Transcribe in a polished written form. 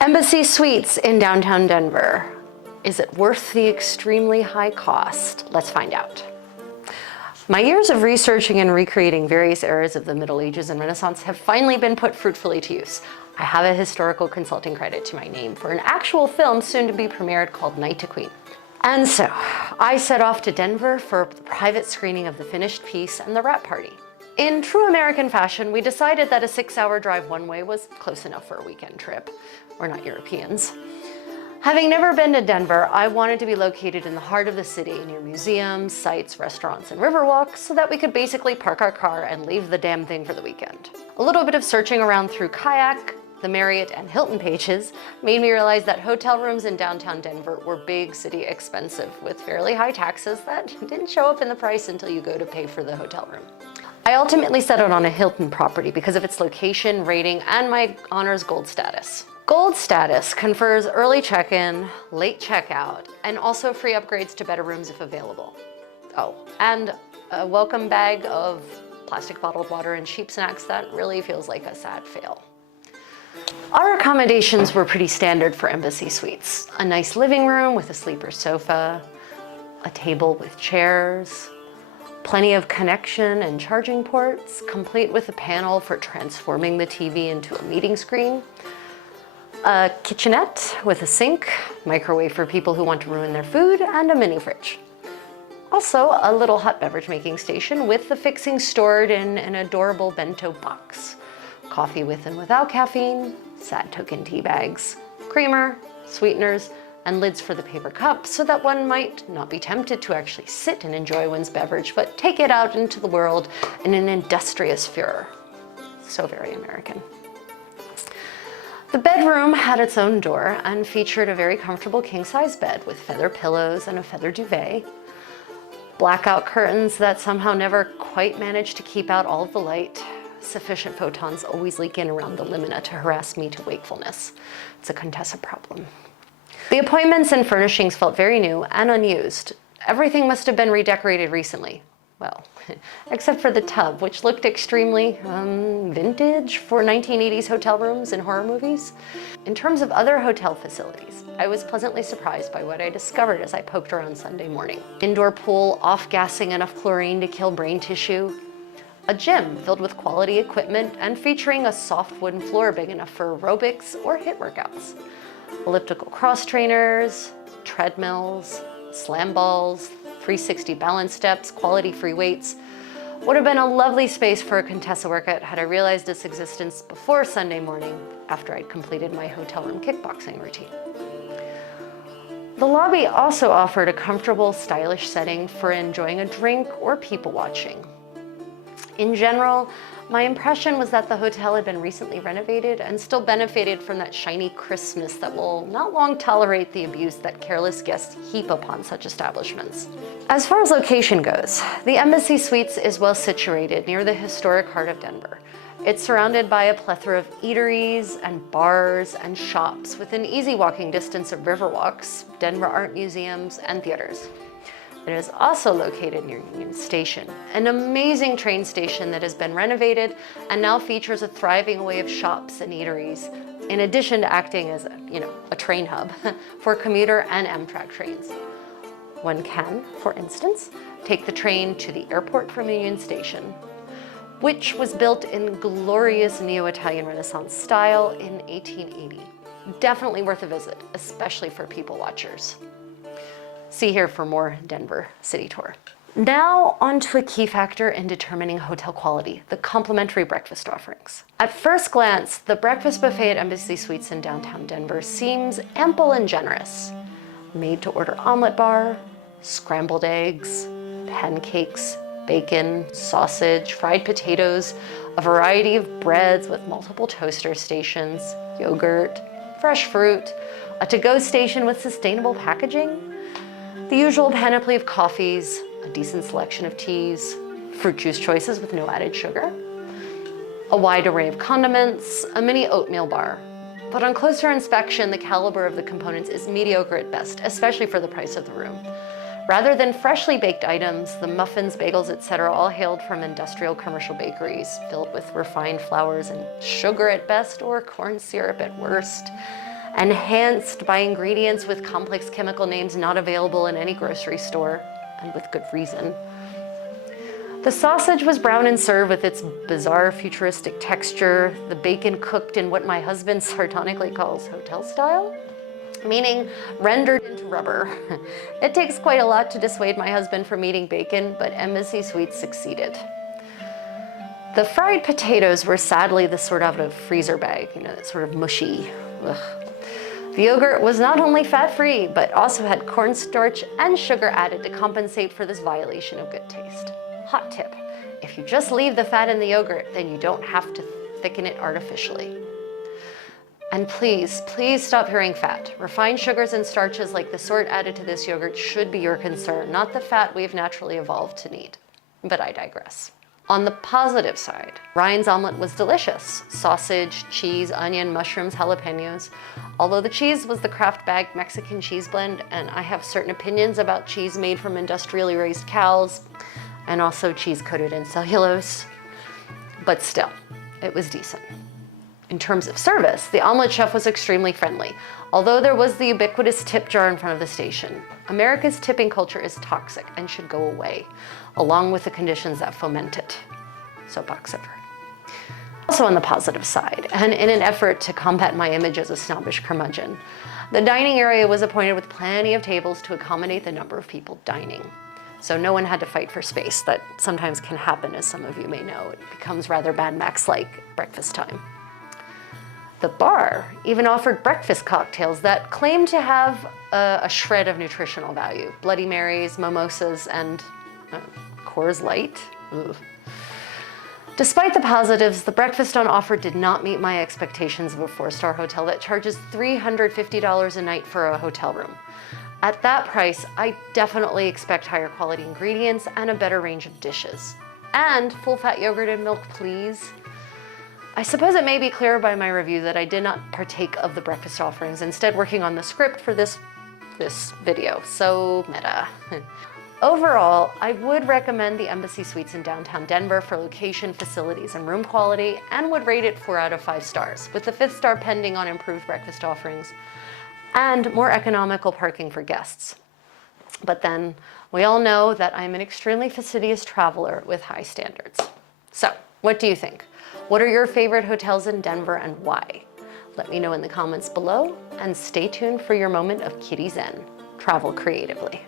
Embassy Suites in downtown Denver. Is it worth the extremely high cost? Let's find out. My years of researching and recreating various eras of the Middle Ages and Renaissance have finally been put fruitfully to use. I have a historical consulting credit to my name for an actual film soon to be premiered called Knight to Queen. And so, I set off to Denver for a private screening of the finished piece and the wrap party. In true American fashion, we decided that a 6-hour drive one way was close enough for a weekend trip. We're not Europeans. Having never been to Denver, I wanted to be located in the heart of the city, near museums, sites, restaurants, and riverwalks, so that we could basically park our car and leave the damn thing for the weekend. A little bit of searching around through Kayak, the Marriott, and Hilton pages made me realize that hotel rooms in downtown Denver were big city expensive, with fairly high taxes that didn't show up in the price until you go to pay for the hotel room. I ultimately settled on a Hilton property because of its location, rating, and my honors gold status. Gold status confers early check-in, late checkout, and also free upgrades to better rooms if available. Oh, and a welcome bag of plastic bottled water and cheap snacks that really feels like a sad fail. Our accommodations were pretty standard for Embassy Suites. A nice living room with a sleeper sofa, a table with chairs, plenty of connection and charging ports, complete with a panel for transforming the TV into a meeting screen, a kitchenette with a sink, microwave for people who want to ruin their food, and a mini fridge. Also, a little hot beverage making station with the fixings stored in an adorable bento box. Coffee with and without caffeine, sad token tea bags, creamer, sweeteners, and lids for the paper cups so that one might not be tempted to actually sit and enjoy one's beverage, but take it out into the world in an industrious furor. So very American. The bedroom had its own door and featured a very comfortable king-size bed with feather pillows and a feather duvet, blackout curtains that somehow never quite managed to keep out all of the light. Sufficient photons always leak in around the limina to harass me to wakefulness. It's a Contessa problem. The appointments and furnishings felt very new and unused. Everything must have been redecorated recently. Well, except for the tub, which looked extremely vintage for 1980s hotel rooms in horror movies. In terms of other hotel facilities, I was pleasantly surprised by what I discovered as I poked around Sunday morning. Indoor pool, off-gassing enough chlorine to kill brain tissue. A gym filled with quality equipment and featuring a soft wooden floor big enough for aerobics or HIIT workouts. Elliptical cross trainers, treadmills, slam balls, 360 balance steps, quality free weights. Would have been a lovely space for a Contessa workout had I realized its existence before Sunday morning after I'd completed my hotel room kickboxing routine. The lobby also offered a comfortable, stylish setting for enjoying a drink or people watching. In general, my impression was that the hotel had been recently renovated and still benefited from that shiny crispness that will not long tolerate the abuse that careless guests heap upon such establishments. As far as location goes, the Embassy Suites is well situated near the historic heart of Denver. It's surrounded by a plethora of eateries and bars and shops within easy walking distance of riverwalks, Denver art museums, and theaters. It is also located near Union Station, an amazing train station that has been renovated and now features a thriving array of shops and eateries, in addition to acting as a train hub for commuter and Amtrak trains. One can, for instance, take the train to the airport from Union Station, which was built in glorious neo-Italian Renaissance style in 1880. Definitely worth a visit, especially for people watchers. See here for more Denver city tour. Now onto a key factor in determining hotel quality, the complimentary breakfast offerings. At first glance, the breakfast buffet at Embassy Suites in downtown Denver seems ample and generous. Made to order omelet bar, scrambled eggs, pancakes, bacon, sausage, fried potatoes, a variety of breads with multiple toaster stations, yogurt, fresh fruit, a to-go station with sustainable packaging, the usual panoply of coffees, a decent selection of teas, fruit juice choices with no added sugar, a wide array of condiments, a mini oatmeal bar. But on closer inspection, the caliber of the components is mediocre at best, especially for the price of the room. Rather than freshly baked items, the muffins, bagels, etc. all hailed from industrial commercial bakeries filled with refined flours and sugar at best or corn syrup at worst. enhanced by ingredients with complex chemical names not available in any grocery store, and with good reason. The sausage was brown and served with its bizarre futuristic texture, the bacon cooked in what my husband sardonically calls hotel style, meaning rendered into rubber. It takes quite a lot to dissuade my husband from eating bacon, but Embassy Suites succeeded. The fried potatoes were sadly the sort out of freezer bag, that sort of mushy. Ugh. The yogurt was not only fat-free, but also had cornstarch and sugar added to compensate for this violation of good taste. Hot tip, if you just leave the fat in the yogurt, then you don't have to thicken it artificially. And please, please stop hearing fat. Refined sugars and starches like the sort added to this yogurt should be your concern, not the fat we've naturally evolved to need. But I digress. On the positive side, Ryan's omelet was delicious. Sausage, cheese, onion, mushrooms, jalapenos. Although the cheese was the Kraft bagged Mexican cheese blend, and I have certain opinions about cheese made from industrially raised cows, and also cheese coated in cellulose, but still, it was decent. In terms of service, the omelet chef was extremely friendly, although there was the ubiquitous tip jar in front of the station. America's tipping culture is toxic and should go away, along with the conditions that foment it. Soapbox over. Also on the positive side, and in an effort to combat my image as a snobbish curmudgeon, the dining area was appointed with plenty of tables to accommodate the number of people dining. So no one had to fight for space. That sometimes can happen, as some of you may know. It becomes rather Mad Max-like breakfast time. The bar even offered breakfast cocktails that claimed to have a shred of nutritional value. Bloody Marys, mimosas, and Coors Light. Ugh. Despite the positives, the breakfast on offer did not meet my expectations of a 4-star hotel that charges $350 a night for a hotel room. At that price, I definitely expect higher quality ingredients and a better range of dishes. And full-fat yogurt and milk, please. I suppose it may be clear by my review that I did not partake of the breakfast offerings, instead working on the script for this video, so meta. Overall, I would recommend the Embassy Suites in downtown Denver for location, facilities, and room quality, and would rate it 4 out of 5 stars, with the 5th star pending on improved breakfast offerings and more economical parking for guests. But then, we all know that I'm an extremely fastidious traveler with high standards. So, what do you think? What are your favorite hotels in Denver and why? Let me know in the comments below, and stay tuned for your moment of Kitty Zen. Travel creatively.